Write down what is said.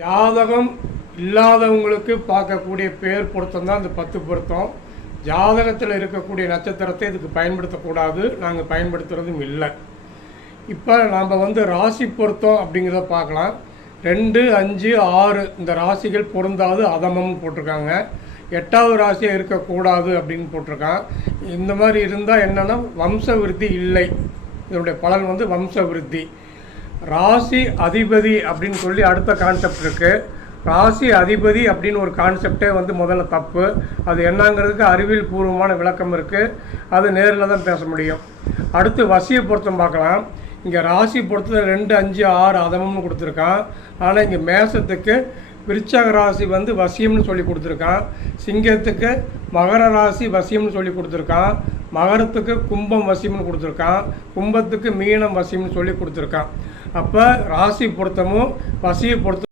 ஜாதகம் இல்லாதவங்களுக்கு பார்க்கக்கூடிய பேர் பொருத்தம் தான் இந்த 10 பொருத்தம். ஜாதகத்தில் இருக்கக்கூடிய நட்சத்திரத்தை இதுக்கு பயன்படுத்தக்கூடாது, நாங்கள் பயன்படுத்துகிறதும் இல்லை. இப்போ நாம் ராசி பொருத்தம் அப்படிங்கிறத பார்க்கலாம். 2, 5, 6 இந்த ராசிகள் பொருந்தாது, அதமம்னு போட்டிருக்காங்க. 8வது ராசியாக இருக்கக்கூடாது அப்படின்னு போட்டிருக்கான். இந்த மாதிரி இருந்தால் என்னென்னா வம்ச விருத்தி இல்லை. இதனுடைய பலன் வம்ச விருத்தி. ராசி அதிபதி அப்படின்னு சொல்லி அடுத்த கான்செப்ட் இருக்குது. ராசி அதிபதி அப்படின்னு ஒரு கான்செப்டே முதல்ல தப்பு. அது என்னங்கிறதுக்கு அறிவியல் பூர்வமான விளக்கம் இருக்குது. அது நேரில் தான் பேச முடியும். அடுத்து வசிய பொருத்தம் பார்க்கலாம். இங்கே ராசி பொருத்தத்தில் 2, 5, 6 அதமம்னு கொடுத்துருக்கான். ஆனால் இங்கே மேசத்துக்கு விருச்சக ராசி வசியம்னு சொல்லி கொடுத்துருக்கான். சிங்கத்துக்கு மகர ராசி வசியம்னு சொல்லி கொடுத்துருக்கான். மகரத்துக்கு கும்பம் வசியம்னு கொடுத்துருக்கான். கும்பத்துக்கு மீனம் வசியம்னு சொல்லி கொடுத்துருக்கான். அப்போ ராசி பொருத்தமும் வசிய பொருத்தம்